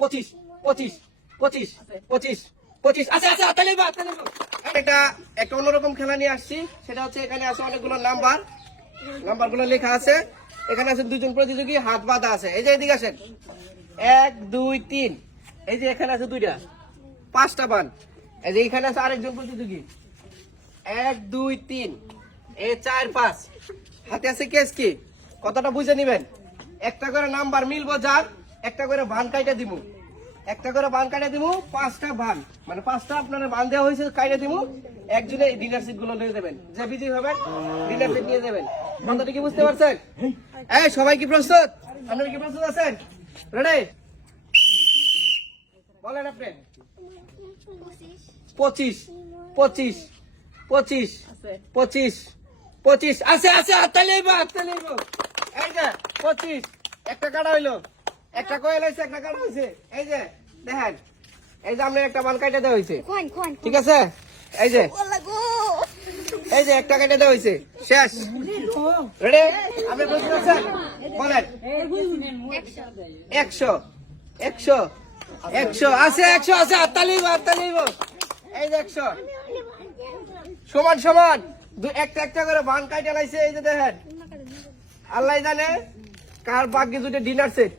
25 25 25 25 25 আচ্ছা আচ্ছা তাহলে বা এটা একটা অন্যরকম খেলা নিয়ে আসছি। সেটা হচ্ছে এখানে আছে অনেকগুলো নাম্বারগুলো লেখা আছে। এখানে আছে দুজন প্রতিযোগী, হাত বাঁধা আছে। এই যে এদিকে আসেন, 1 2 3। এই যে এখানে আছে দুইটা, 5টা বান। এই যে এখানে আছে আরেকজন প্রতিযোগী, 1 2 3, এই 4 5। হাতে আছে কেস কি, কতটা বুঝে নিবেন। একটা করে নাম্বার মিলবো, যার একটা করে বান কাইটা দিব, একটা করে বান কাইটা দিব। 5টা বান মানে 5টা আপনারা বান দেওয়া হয়েছে, কাইটা দিব। একজনে ডিনার সিট গুলো নিয়ে যাবেন, যে বিজয়ী হবেন ডিনার সিট নিয়ে যাবেন। কথাটা কি বুঝতে পারছেন? এই সবাই কি প্রস্তুত? আপনারা কি প্রস্তুত আছেন? রেডি? বলেন আপনি। 25 25 25 25 25 আছে আছে হাততালি হইবো, হাততালি হইবো। এই যে 25, একটা কাটা হইলো, একটা কয়েল হইছে, একটা কাটা হইছে। এই যে দেখেন, এই যে আমরা একটা বান কাটা দেওয়া হইছে, ঠিক আছে? এই যে একটা কাটা দেওয়া হইছে, শেষ। রেডি? আপনি প্রস্তুত আছেন? বলেন। 100 100 100 আছে, 100 আছে, হাততালি হইবো, হাততালি হইবো। এই যে 100 সমান সমান একটা একটা করে বান কাইটা লাইছে। এই যে দেখেন, আল্লাহ জানে কার ভাগ্যে দুটো ডিনার সেট।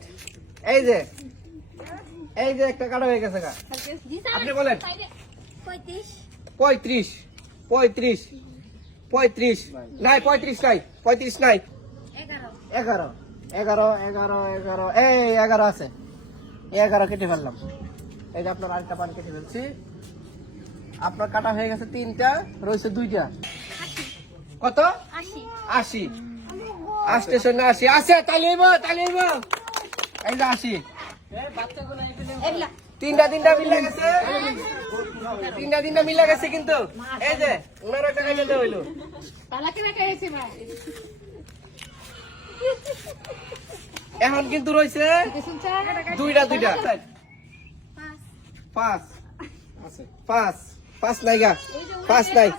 এই যে একটা কাটা হয়ে গেছে। আপনি বলেন। 35 35 35 নাই, 35 নাই, 35 নাই। 11 11 11 11 এই 11 আছে, 11 কেটে ফেললাম। এই যে আপনার আরেকটা পান কেটে ফেলছি। আপনার কাটা হয়ে গেছে 3টা, রয়েছে 2টা। কত? 80 80 শূন্য 80 আছে, তালিব তালিব। এই যে 80, তিনটা মিলে গেছে, তিনটা মিলে গেছে। কিন্তু এই যে ওনার একটা কাইটা দেওয়া হইলো। এখন কিন্তু রয়েছে দুইটা 5 আছে, 5 নাই গা, 5 নাই।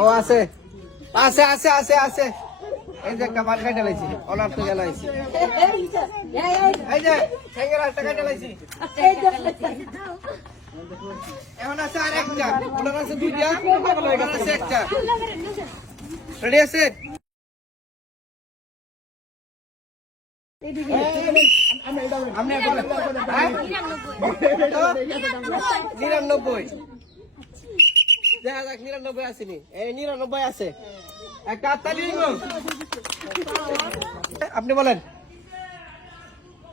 ও আছে আছে আছে আছে আছে। এই যে একটা বান কাইটা লাইছি, ওনার তো জ্বালাইছি। এই যে ঠেঙ্গের একটা কাইটা লাইছি। এখন আছে আর একটা, ওনার আছে 2টা, ওনার আছে একটা। রেডি আছে? আপনি বলেন। 99 দেখা যাক, 99 আসেনি। এই 99 আছে, একটা হাততালি দিব। আপনি বলেন।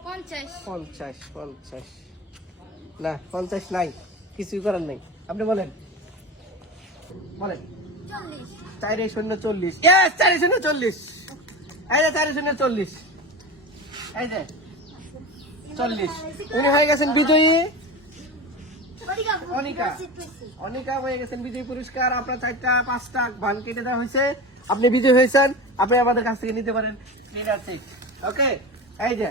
50 50 না, 50 নাই, কিছুই করার নাই। আপনি বলেন। 4 শূন্য 40। ইয়েস, 4 শূন্য 40। এই যে 4 শূন্য 40, এই যে 40। উনি হয়ে গেছেন বিজয়ী। অনিকা হয়ে গেছেন বিজয়ী পুরস্কার। আপনার 4টা 5টা বান কেটে দেওয়া হয়েছে, আপনি বিজয়ী হয়েছেন। আপনি আমাদের কাছ থেকে নিতে পারেন ডিনার সেট। ওকে, এই যে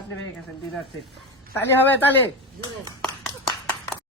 আপনি পেয়ে গেছেন ডিনার সেট। তালি হবে, তালি।